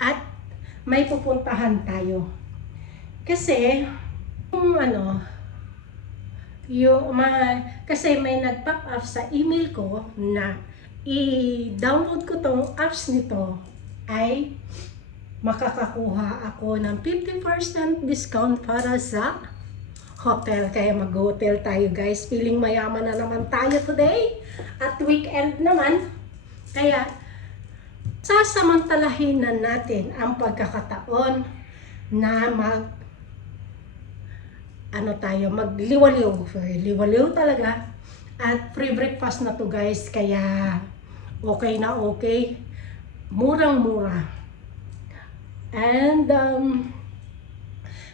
at may pupuntahan tayo. Kasi, kasi may nag-pop up sa email ko na i-download ko tong apps nito ay makakakuha ako ng 50% discount para sa hotel. Kaya mag-hotel tayo guys. Feeling mayaman na naman tayo today. At weekend naman. Kaya sasamantalahin na natin ang pagkakataon na magliwaliw. Liwaliw talaga. At free breakfast na to guys. Kaya okay na okay. Murang-mura. And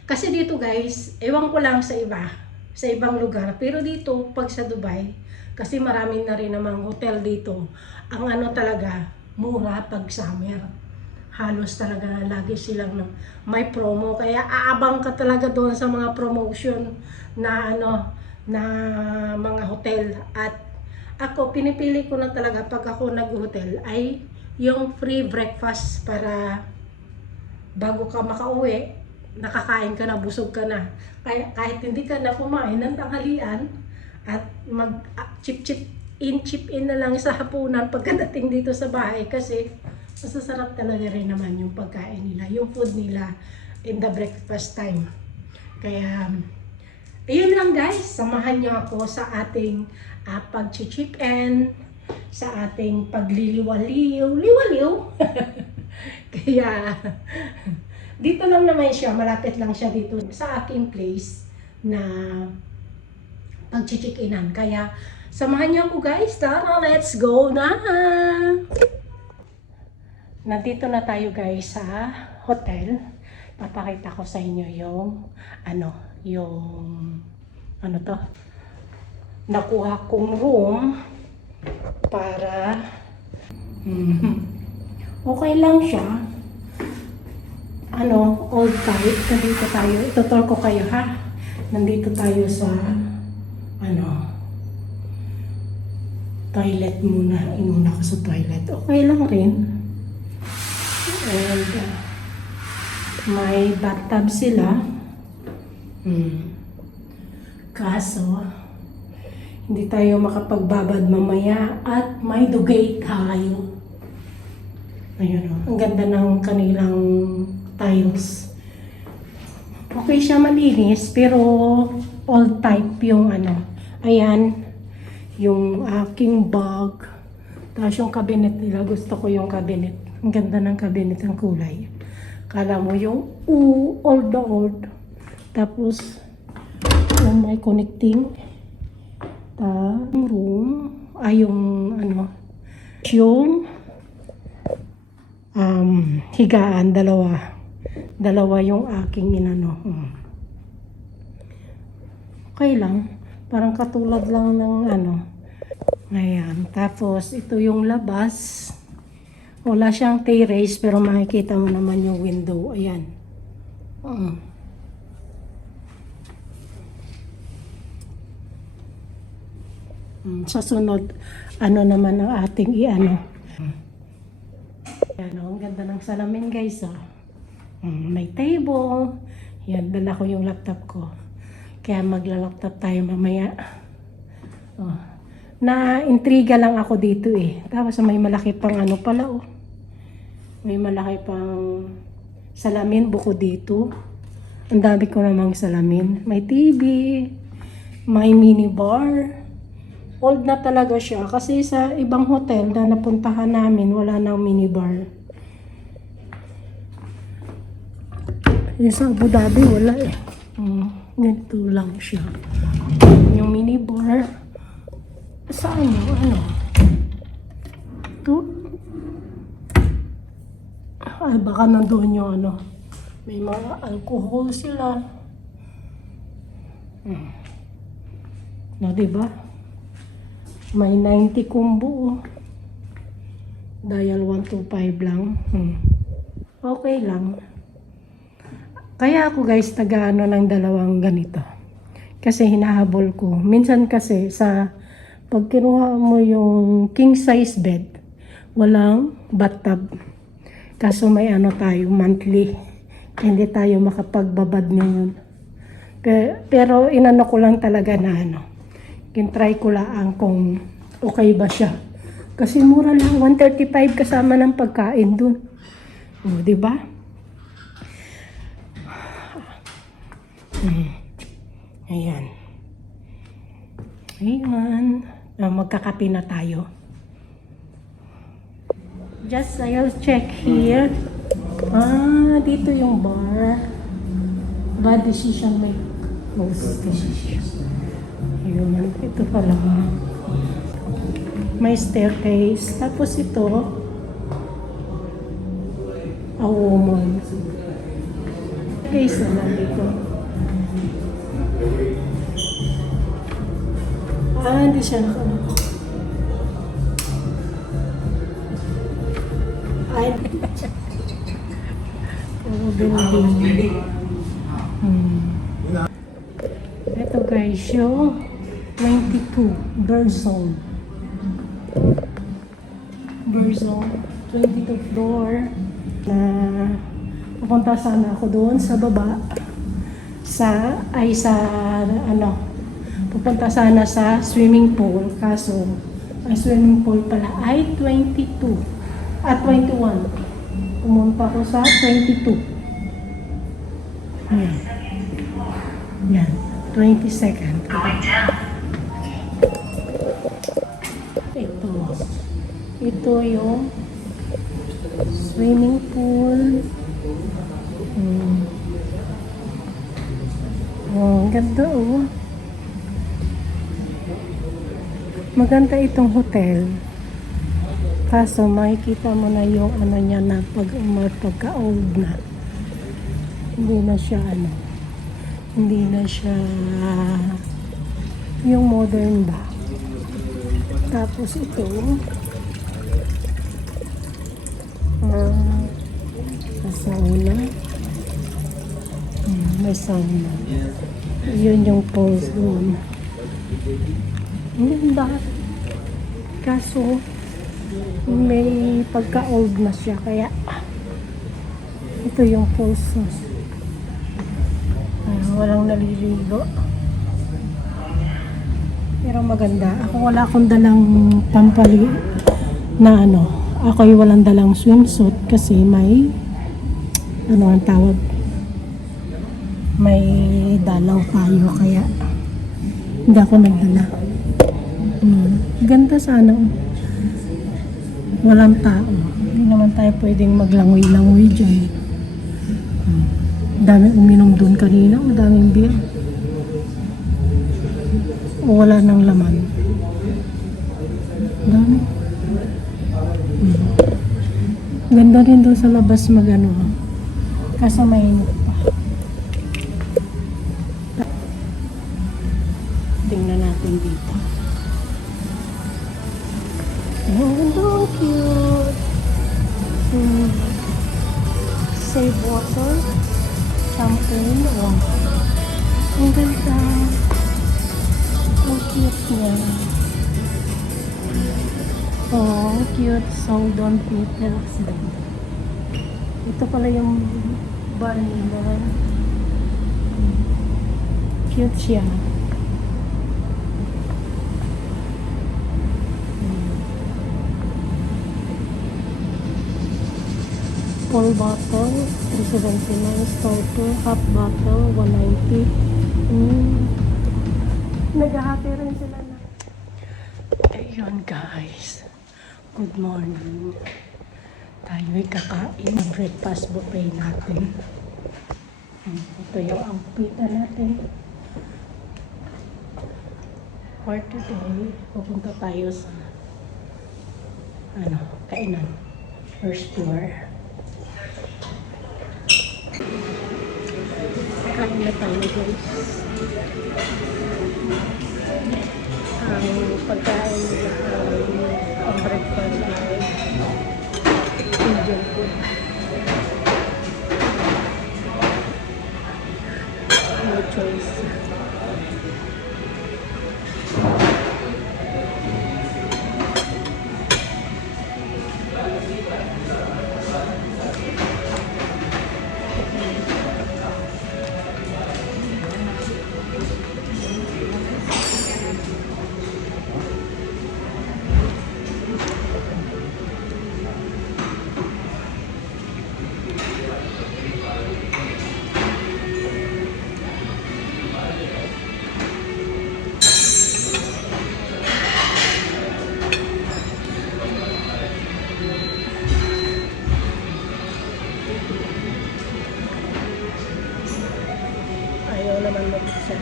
kasi dito guys, ewan ko lang sa ibang lugar. Pero dito, pag sa Dubai, kasi marami na rin namang hotel dito. Ang talaga, mura pag summer. Halos talaga lagi silang may promo. Kaya aabang ka talaga doon sa mga promotion na na mga hotel. At ako, pinipili ko na talaga pag ako nag-hotel ay yung free breakfast para bago ka makauwi, nakakain ka na, busog ka na. Kaya kahit hindi ka na kumain ng tanghalian at chip in na lang sa hapunan pagkadating dito sa bahay kasi masasarap talaga rin naman yung pagkain nila, yung food nila in the breakfast time. Kaya ayun lang guys, samahan niyo ako sa ating pag-chip in, sa ating pagliliwaliw. Kaya dito lang naman siya, malapit lang siya dito sa aking place na pag-check-inan. Kaya samahan niyo ako guys, tara, let's go na! Nandito na tayo guys sa hotel. Papakita ko sa inyo yung nakuha kong room para okay lang siya. Old type. Nandito tayo. Itutur ko kayo ha. Nandito tayo sa toilet muna. Inuna ko sa toilet. Okay lang rin. And may bathtub sila. Kaso hindi tayo makapagbabad mamaya at may dugay tayo. Ayun o. Ang ganda ng kanilang tiles. Okay siya malinis pero old type yung Ayan. Yung aking bag. Tapos yung cabinet nila. Gusto ko yung cabinet. Ang ganda ng cabinet ng kulay. Kala mo yung old. Tapos yung may connecting room ay yung higaan, dalawa yung aking okay lang, parang katulad lang ng ayan. Tapos ito yung labas, wala siyang terrace pero makikita mo naman yung window. Ayan. Sa sunod, naman ang ating Ayan, ang ganda ng salamin guys. May table. Yan, dala ko yung laptop ko. Kaya magla-laptop tayo mamaya. Na-intriga lang ako dito eh. Tapos may malaki pang pala oh. May malaki pang salamin bukod dito. Ang dami ko namang salamin. May TV. May minibar. Old na talaga siya kasi sa ibang hotel na napuntahan namin wala nang minibar. Yung sa Abu Dhabi wala eh. Ganito lang siya. Yung minibar. Saan yun? Ito? Ay baka nandoon yung may mga alcohol sila. Diba? May 90 combo. Dial 125 lang. Okay lang. Kaya ako guys nag-ano ng dalawang ganito. Kasi hinahabol ko. Minsan kasi pag kinuha mo yung king size bed, walang bathtub. Kaso may ano tayo, monthly. Hindi tayo makapagbabad ngayon. Pero inano ko lang talaga na ano. Try ko lang kung okay ba siya. Kasi mura lang, 135 kasama ng pagkain dun. O, diba? Ayan. Ayan. Magkakape na tayo. Just I'll check here. Dito yung bar. Bad decision make. Most decision. Ayun. Ito pala. May staircase. Tapos ito. A woman. Staircase na lang dito. Hindi siya nakano. Building. Ito guys, yung 22 Burzone. 22 floor. Na pupunta sana ako doon sa baba. Pupunta sana sa swimming pool. Kaso, ang swimming pool pala ay 22 at 21. Pumunta ko sa 22. Yan. 22nd. Ito yung swimming pool. Ang ganda oh. Maganda itong hotel. Kaso makikita mo na yung ano niya na pagka-old na. Hindi na siya yung modern ba. Tapos ito sauna. May sauna. Yun yung pose doon. Hindi ba? Kaso may pagka-old na siya kaya ito yung pose. Walang naliligo. Pero maganda. Ako wala akong dalang pampali na ako ay walang dalang swimsuit kasi may ang tawag, may dalaw tayo kaya hindi ako nagdala. Ganda sana. Walang tao. Hindi naman tayo pwedeng maglangoy-langoy dyan. Daming uminom doon kanina. Daming beer. O wala nang laman. Dami. Ganda rin doon sa labas kaso mainit pa. Tingnan natin dito. Oh, cute. Save water. Champagne. Wow. Ang ganda. Ang cute niya. Oh, cute. So, don't meet the accident. Ito pala yung bar nila. Cute siya. Full bottle, 379, starter, half bottle, 190. Naghahati rin sila na. Ayun guys. Good morning. Tayo'y kakain. Breakfast buffet natin. Ito yung outfit natin. For today, pupunta tayo sa kainan. First floor. Kain na tayo guys. Ang pagkain ang breakfast ay Indian food. No choice. naman mag-isa.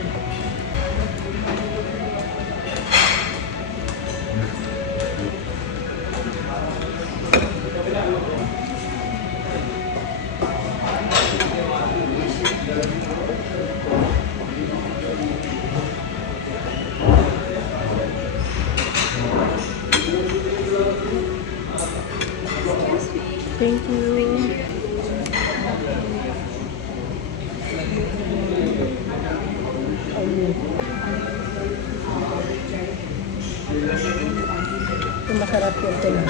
Thank you. Ito masarap yung ito lang.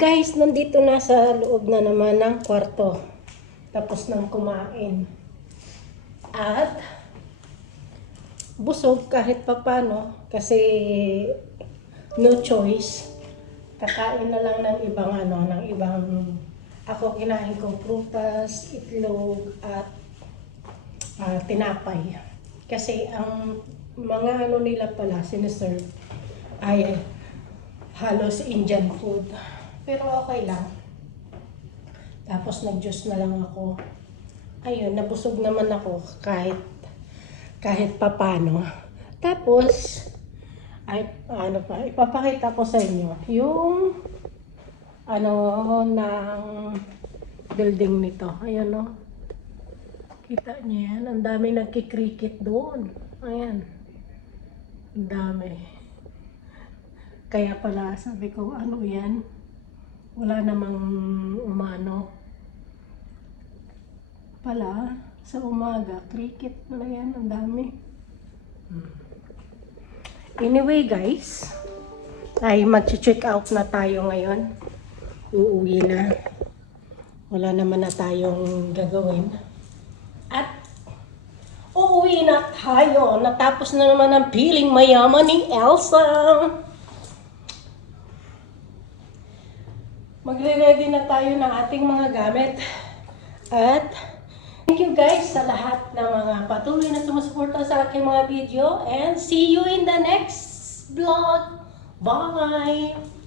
Guys, nandito na sa loob na naman ng kwarto. Tapos nang kumain. At busog kahit papano kasi no choice. Kakain na lang ng ibang ako kinain ko prutas, itlog at tinapay. Kasi ang mga nila pala siniserve ay halos Indian food. Pero okay lang. Tapos nag-juice na lang ako. Ayun, nabusog naman ako kahit papano. Tapos, ipapakita ko sa inyo yung ng building nito. Ayan o. Kita niyo yan? Ang dami nagkikrikit doon. Ayan. Ang dami. Kaya pala sabi ko, ano yan? Wala namang pala sa umaga. Cricket pala yan. Ang dami. Anyway guys, ay mag-check out na tayo ngayon. Uuwi na. Wala naman na tayong gagawin. At uuwi na tayo. Natapos na naman ang piling mayaman ni Elsa. Magre-ready na tayo ng ating mga gamit. At thank you guys sa lahat ng mga patuloy na sumusuporta sa aking mga video. And see you in the next vlog. Bye!